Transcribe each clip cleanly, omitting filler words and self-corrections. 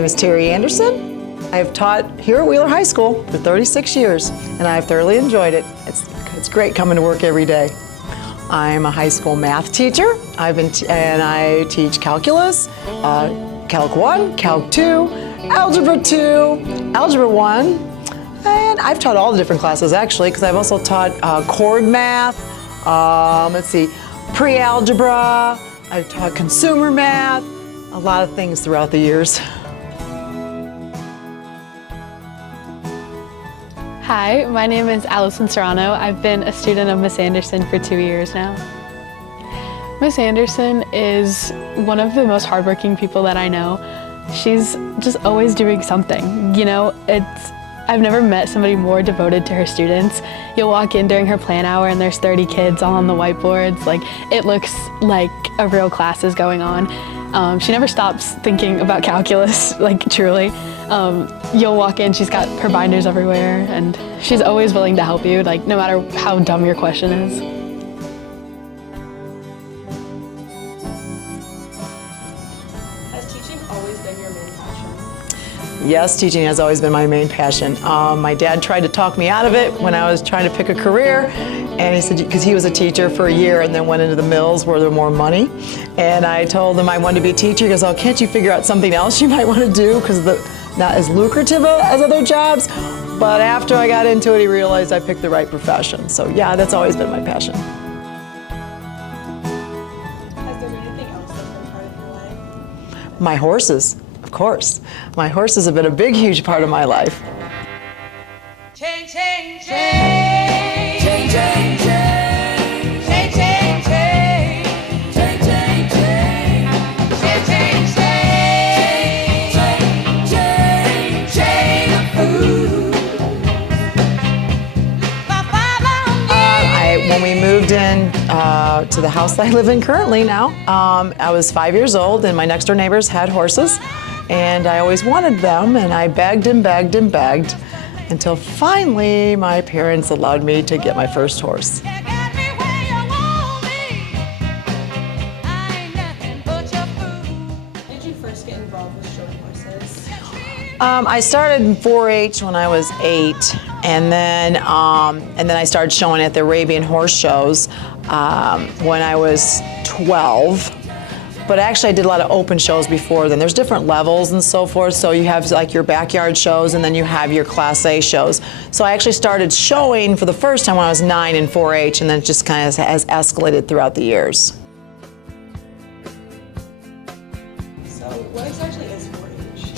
name is Teri Anderson. I've taught here at Wheeler High School for 36 years, and I've thoroughly enjoyed it. It's great coming to work every day. I'm a high school math teacher. And I teach calculus, Calc 1, Calc 2, Algebra 2, Algebra 1, and I've taught all the different classes actually, because I've also taught chord math, pre-algebra, I've taught consumer math, a lot of things throughout the years. Hi, my name is Allison Serrano. I've been a student of Miss Anderson for 2 years now. Miss Anderson is one of the most hardworking people that I know. She's just always doing something. You know, I've never met somebody more devoted to her students. You'll walk in during her plan hour and there's 30 kids all on the whiteboards. Like, it looks like a real class is going on. She never stops thinking about calculus, like truly. You'll walk in, she's got her binders everywhere, and she's always willing to help you, like no matter how dumb your question is. Has teaching always been your main passion? Yes, teaching has always been my main passion. My dad tried to talk me out of it when I was trying to pick a career, and he said, because he was a teacher for a year and then went into the mills where there was more money. And I told him I wanted to be a teacher. He goes, oh, can't you figure out something else you might want to do? Because not as lucrative as other jobs. But after I got into it, he realized I picked the right profession. So yeah, that's always been my passion. Has there been anything else that's been part of your life? My horses, of course. My horses have been a big, huge part of my life. Change, change, change, change, change, change, change, change, change, change, change, change, change, change, change of food. When we moved in to the house that I live in currently now, I was 5 years old, and my next door neighbors had horses, and I always wanted them, and I begged and begged and begged, until finally my parents allowed me to get my first horse. Did you first get involved with showing horses? I started in 4-H when I was 8, and then I started showing at the Arabian horse shows when I was 12. But actually I did a lot of open shows before then. There's different levels and so forth, so you have like your backyard shows and then you have your Class A shows. So I actually started showing for the first time when I was 9 in 4-H, and then it just kind of has escalated throughout the years. So what exactly is 4-H?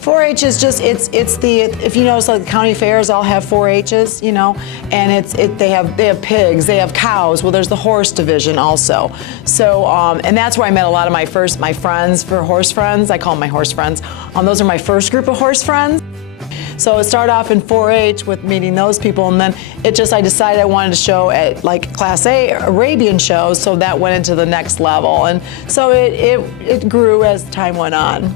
4-H is just, if you notice, like the county fairs all have 4-H's, you know, and they have pigs, they have cows. Well, there's the horse division also. So, and that's where I met a lot of my friends for horse friends. I call them my horse friends. Those are my first group of horse friends. So it started off in 4-H with meeting those people, and then I decided I wanted to show at like Class A Arabian shows, so that went into the next level. And so it grew as time went on.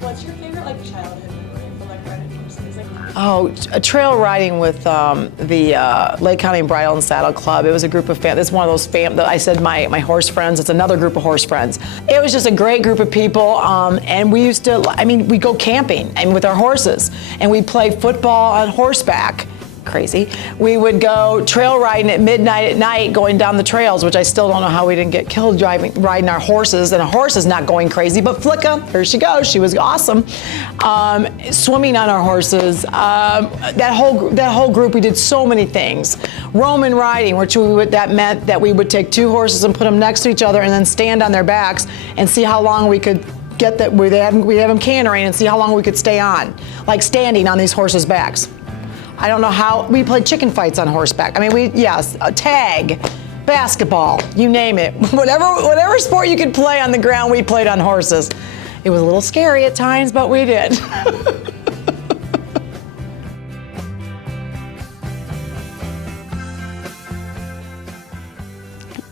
What's your favorite like childhood memory from like riding horses? Like, oh, a trail riding with the Lake County Bridle and Saddle Club. It was a group of it's one of those I said my horse friends. It's another group of horse friends. It was just a great group of people, and we used to. We'd go camping and with our horses, and we'd play football on horseback. Crazy. We would go trail riding at midnight at night, going down the trails, which I still don't know how we didn't get killed riding our horses, and a horse is not going crazy, but Flicka, here she goes, she was awesome. Swimming on our horses, that whole group, we did so many things. Roman riding, that meant that we would take 2 horses and put them next to each other and then stand on their backs and see how long we could get that, we'd have them cantering and see how long we could stay on, like standing on these horses' backs. I don't know how, we played chicken fights on horseback. A tag, basketball, you name it. Whatever sport you could play on the ground, we played on horses. It was a little scary at times, but we did.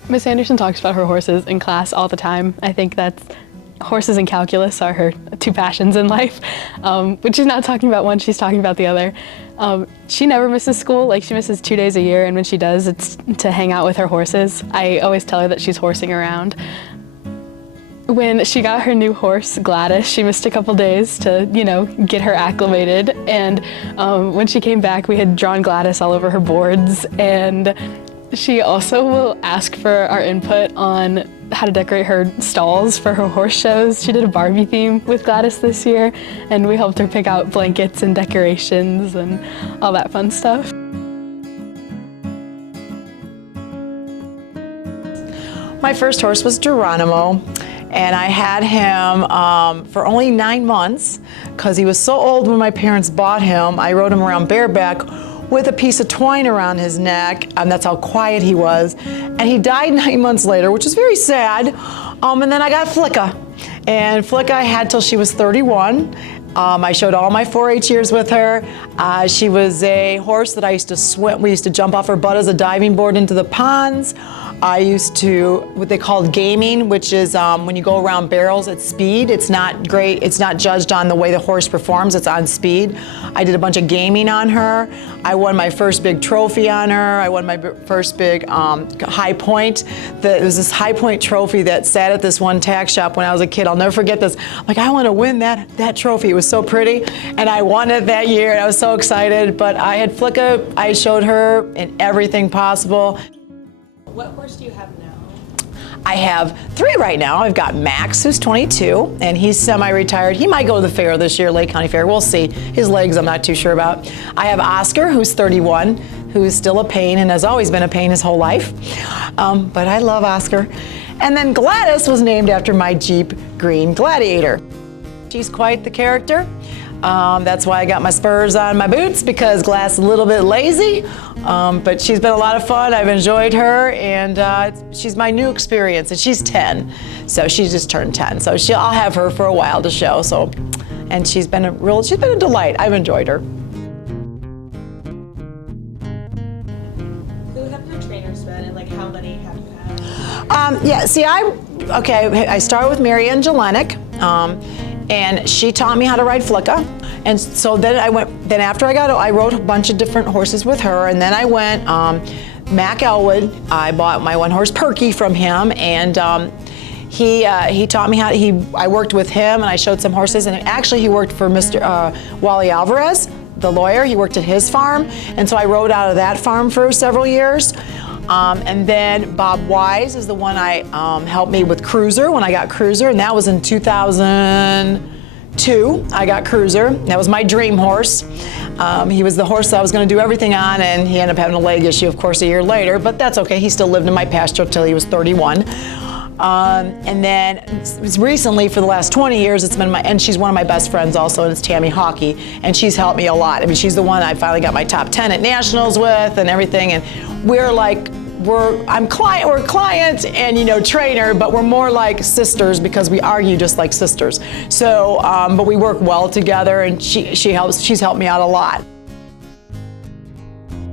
Miss Anderson talks about her horses in class all the time. I think that's horses and calculus are her 2 passions in life, but she's not talking about one, she's talking about the other. She never misses school, like she misses 2 days a year, and when she does, it's to hang out with her horses. I always tell her that she's horsing around. When she got her new horse, Gladys, she missed a couple days to, get her acclimated. And when she came back, we had drawn Gladys all over her boards. And she also will ask for our input on how to decorate her stalls for her horse shows. She did a Barbie theme with Gladys this year, and we helped her pick out blankets and decorations and all that fun stuff. My first horse was Geronimo, and I had him for only 9 months because he was so old when my parents bought him. I rode him around bareback with a piece of twine around his neck, and that's how quiet he was. And he died 9 months later, which is very sad. And then I got Flicka, and Flicka I had till she was 31. I showed all my 4-H years with her. She was a horse that I used to swim. We used to jump off her butt as a diving board into the ponds. I used to, what they called gaming, which is when you go around barrels at speed. It's not great, it's not judged on the way the horse performs, it's on speed. I did a bunch of gaming on her. I won my first big trophy on her. I won my first big high point. There was this high point trophy that sat at this one tack shop when I was a kid. I'll never forget this. I'm like, I want to win that trophy. It was so pretty. And I won it that year, and I was so excited. But I had Flicka, I showed her in everything possible. What horse do you have now? I have 3 right now. I've got Max, who's 22, and he's semi-retired. He might go to the fair this year, Lake County Fair. We'll see. His legs, I'm not too sure about. I have Oscar, who's 31, who's still a pain and has always been a pain his whole life. But I love Oscar. And then Gladys was named after my Jeep Green Gladiator. She's quite the character. That's why I got my spurs on my boots, because Gladys is a little bit lazy, but she's been a lot of fun. I've enjoyed her, and she's my new experience, and she's 10, so she just turned 10, so I'll have her for a while to show. So, and she's been a delight. I've enjoyed her. Who have your trainers been, and like how many have you had? I started with Mary Ann Jelenic. And she taught me how to ride Flicka. And so then I rode a bunch of different horses with her, and then I went, Mac Elwood, I bought my one horse Perky from him, and he taught me I worked with him, and I showed some horses, and actually he worked for Mr. Wally Alvarez, the lawyer. He worked at his farm, and so I rode out of that farm for several years. And then Bob Wise is the one I helped me with Cruiser when I got Cruiser, and that was in 2002. I got Cruiser. That was my dream horse. He was the horse that I was going to do everything on, and he ended up having a leg issue, of course, a year later, but that's okay. He still lived in my pasture till he was 31. And then recently, for the last 20 years, it's been and she's one of my best friends also, and it's Tammy Hockey, and she's helped me a lot. I mean, she's the one I finally got my top 10 at nationals with and everything, and we're client and trainer, but we're more like sisters because we argue just like sisters. So, but we work well together, and she's helped me out a lot.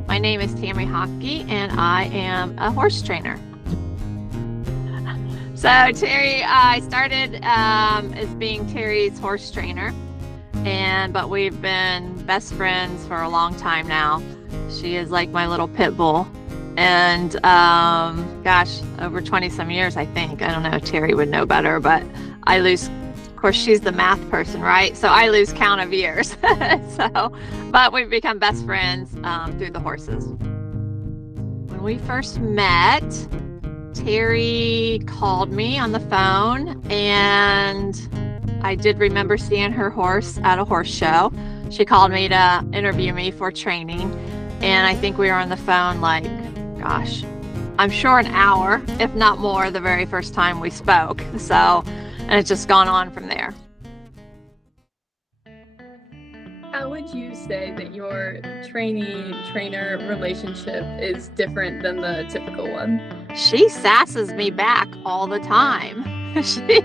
My name is Tammy Hockey, and I am a horse trainer. So Teri, I started as being Teri's horse trainer, but we've been best friends for a long time now. She is like my little pit bull, and over 20 some years, I think. I don't know, Teri would know better, but I lose, of course, she's the math person, right? So I lose count of years. But we've become best friends through the horses. When we first met, Teri called me on the phone, and I did remember seeing her horse at a horse show. She called me to interview me for training, and I think we were on the phone I'm sure an hour, if not more, the very first time we spoke. So, and it's just gone on from there. How would you say that your trainee-trainer relationship is different than the typical one? She sasses me back all the time. She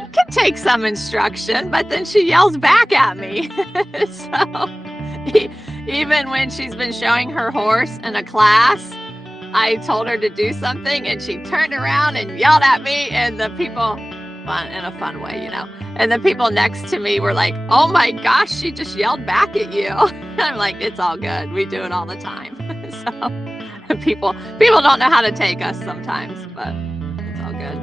can take some instruction, but then she yells back at me. So even when she's been showing her horse in a class, I told her to do something, and she turned around and yelled at me, and the people, in a fun way, and the people next to me were like, oh my gosh, she just yelled back at you. I'm like, it's all good. We do it all the time. people don't know how to take us sometimes, but it's all good.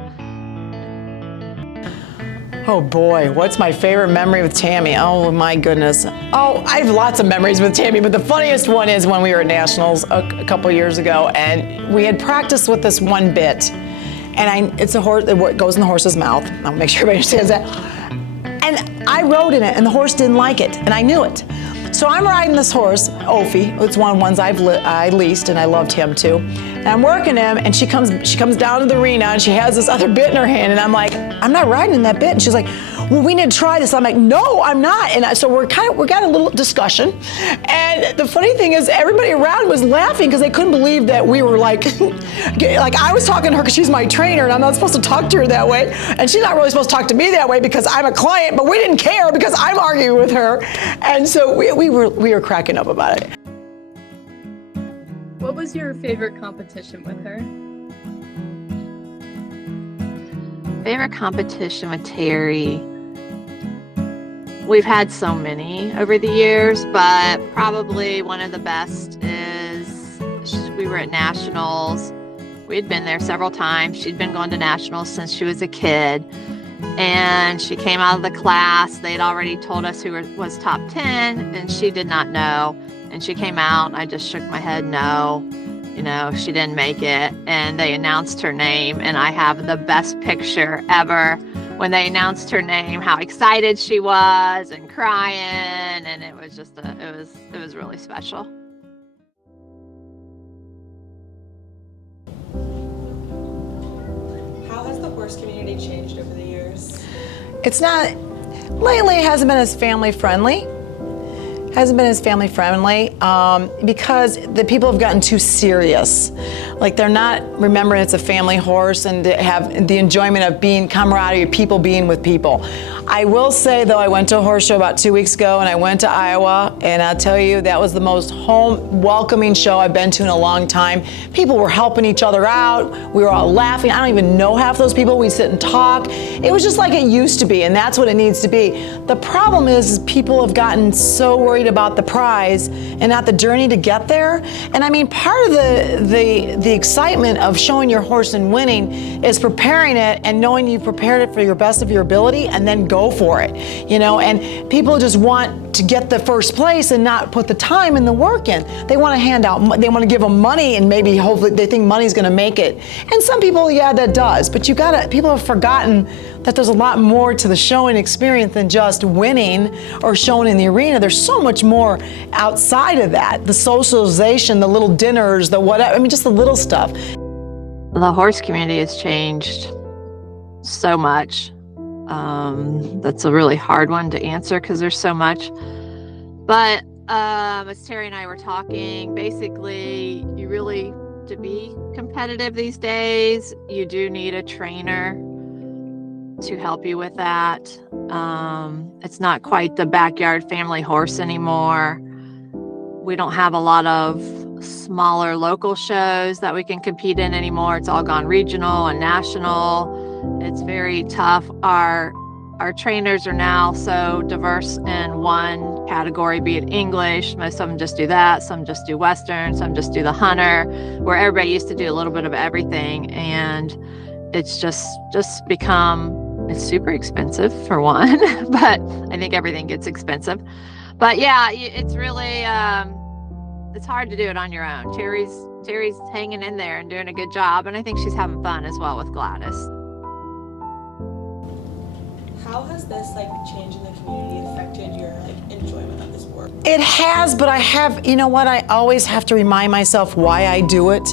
Oh boy, what's my favorite memory with Tammy? Oh my goodness. Oh, I have lots of memories with Tammy, but the funniest one is when we were at Nationals a couple years ago, and we had practiced with this one bit, and it's a horse, it goes in the horse's mouth. I'll make sure everybody understands that. And I rode in it, and the horse didn't like it, and I knew it. So I'm riding this horse, Ophi. It's one of the ones I leased, and I loved him too. And I'm working him, and she comes down to the arena, and she has this other bit in her hand, and I'm like, I'm not riding in that bit. And she's like, well, we need to try this. I'm like, no, I'm not. And so we got a little discussion. And the funny thing is, everybody around was laughing because they couldn't believe that we were like I was talking to her because she's my trainer, and I'm not supposed to talk to her that way. And she's not really supposed to talk to me that way because I'm a client, but we didn't care because I'm arguing with her. And so we were cracking up about it. What was your favorite competition with her? Favorite competition with Teri? We've had so many over the years, but probably one of the best is we were at Nationals. We'd been there several times. She'd been going to Nationals since she was a kid. And she came out of the class. They'd already told us who was top 10, and she did not know. And she came out, and I just shook my head, no. You know, she didn't make it. And they announced her name, and I have the best picture ever when they announced her name, how excited she was and crying. And it was just, it was really special. How has the horse community changed over the years? It's not, lately it hasn't been as family friendly. Because the people have gotten too serious. Like they're not remembering it's a family horse and to have the enjoyment of being camaraderie, people being with people. I will say though, I went to a horse show about 2 weeks ago, and I went to Iowa, and I'll tell you, that was the most home welcoming show I've been to in a long time. People were helping each other out. We were all laughing. I don't even know half those people. We sit and talk. It was just like it used to be, and that's what it needs to be. The problem is people have gotten so worried about the prize and not the journey to get there. And I mean, part of the excitement of showing your horse and winning is preparing it and knowing you've prepared it for your best of your ability, and then go for it, you know. And people just want to get the first place and not put the time and the work in. They want to hand out, they want to give them money, and maybe hopefully they think money's going to make it. And some people, yeah, that does. But people have forgotten that there's a lot more to the showing experience than just winning or showing in the arena. There's so much more outside of that. The socialization, the little dinners, the whatever, I mean, just the little stuff. The horse community has changed so much. That's a really hard one to answer because there's so much. But as Teri and I were talking, basically, you really, to be competitive these days, you do need a trainer to help you with that. It's not quite the backyard family horse anymore. We don't have a lot of smaller local shows that we can compete in anymore. It's all gone regional and national. It's very tough. Our trainers are now so diverse in one category, be it English. Most of them just do that. Some just do Western. Some just do the hunter, where everybody used to do a little bit of everything. And it's just become, it's super expensive for one, but I think everything gets expensive. But yeah, it's really, it's hard to do it on your own. Teri's hanging in there and doing a good job. And I think she's having fun as well with Gladys. How has this change in the community affected your enjoyment of this sport? It has, but you know what, I always have to remind myself why I do it.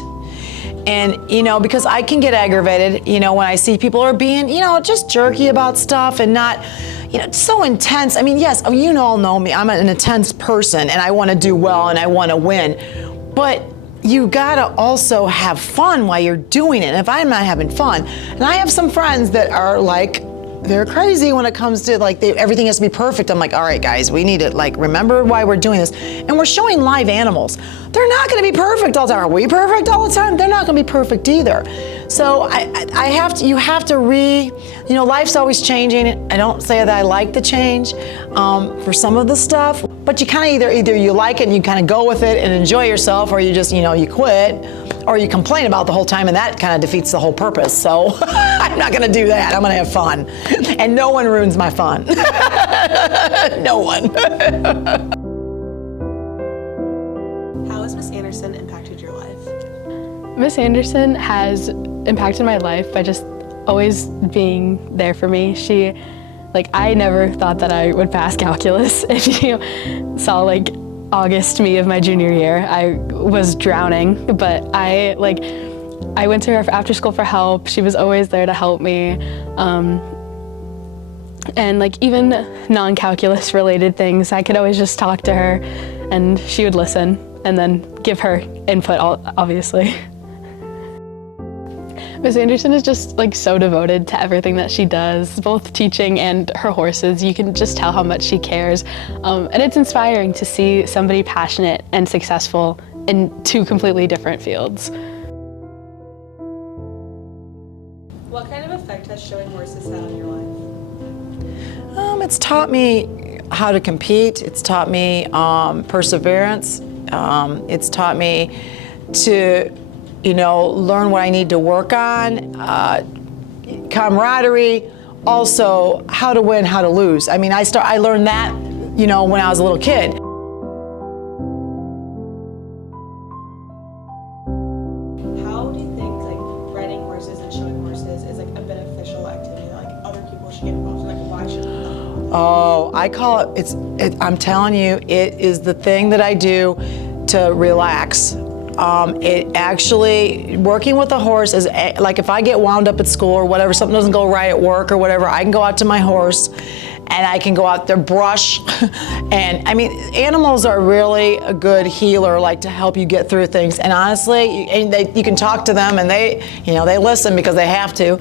And, because I can get aggravated, when I see people are being, just jerky about stuff and not, so intense. I mean, yes, you all know me, I'm an intense person and I want to do well and I want to win. But you gotta also have fun while you're doing it. And if I'm not having fun, and I have some friends that are they're crazy when it comes to everything has to be perfect. I'm like, all right, guys, we need to remember why we're doing this. And we're showing live animals. They're not gonna be perfect all the time. Are we perfect all the time? They're not gonna be perfect either. So you have to life's always changing. I don't say that I like the change for some of the stuff, but you kind of either you like it and you kind of go with it and enjoy yourself, or you just, you quit, or you complain about the whole time, and that kind of defeats the whole purpose. So I'm not gonna do that. I'm gonna have fun. And no one ruins my fun. No one. How has Miss Anderson impacted your life? Miss Anderson has impacted my life by just always being there for me. I never thought that I would pass calculus. If you saw August me of my junior year, I was drowning, but I went to her after school for help. She was always there to help me. And even non-calculus related things, I could always just talk to her and she would listen and then give her input, obviously. Miss Anderson is just so devoted to everything that she does, both teaching and her horses. You can just tell how much she cares. And it's inspiring to see somebody passionate and successful in two completely different fields. What kind of effect has showing horses had on your life? It's taught me how to compete. It's taught me perseverance. It's taught me to learn what I need to work on, camaraderie, also how to win, how to lose. I mean, I learned that, when I was a little kid. How do you think riding horses and showing horses is a beneficial activity that other people should get involved in? Why should they? Oh, I call it, I'm telling you, it is the thing that I do to relax. It actually, working with a horse is if I get wound up at school or whatever, something doesn't go right at work or whatever, I can go out to my horse and I can go out there, brush. And I mean, animals are really a good healer, to help you get through things. And honestly, you can talk to them and they listen because they have to.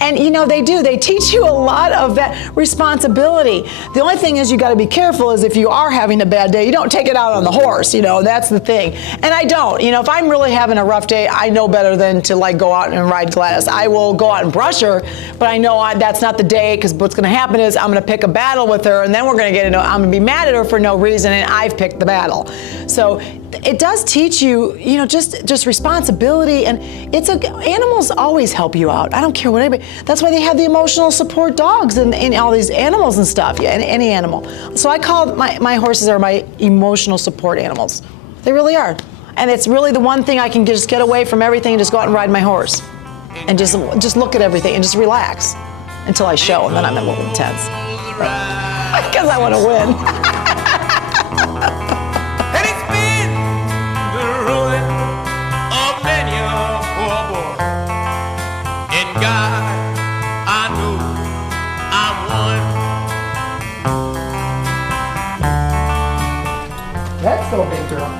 And they do, they teach you a lot of that responsibility. The only thing is you gotta be careful is if you are having a bad day, you don't take it out on the horse, that's the thing. And I don't, if I'm really having a rough day, I know better than to go out and ride Gladys. I will go out and brush her, but I know that's not the day, because what's gonna happen is I'm gonna pick a battle with her, and then I'm gonna be mad at her for no reason, and I've picked the battle. So it does teach you, just responsibility, and animals always help you out. I don't care what anybody, that's why they have the emotional support dogs and all these animals and stuff, any animal. So I call my horses are my emotional support animals. They really are. And it's really the one thing I can just get away from everything and just go out and ride my horse. And just look at everything and just relax until I show, and then I'm a little intense. Because I want to win. And it's been the ruin of many a poor boy. In God, I know I'm one. That's so big, girl.